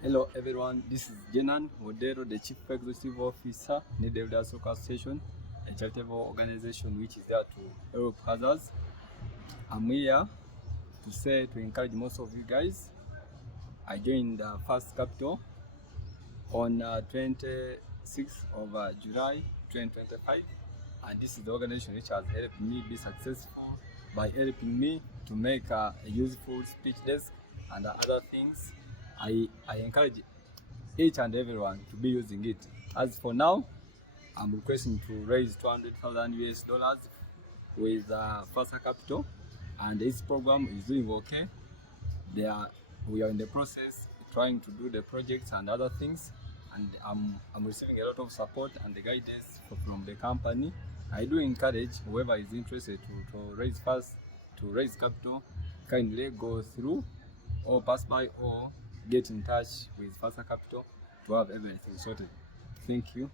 Hello everyone, this is Jenan Woderoi, the Chief Executive Officer in the Elders Sironko Association, a charitable organization which is there to help others. I'm here to encourage most of you guys. I joined FasterCapital on 26th of July 2025, and this is the organization which has helped me be successful by helping me to make a useful speech desk and other things. I encourage each and everyone to be using it. As for now, I'm requesting to raise $200,000 with FasterCapital, and this program is doing okay. We are in the process trying to do the projects and other things, and I'm receiving a lot of support and the guidance from the company. I do encourage whoever is interested to raise capital, kindly go through or pass by or get in touch with FasterCapital to have everything sorted. Thank you.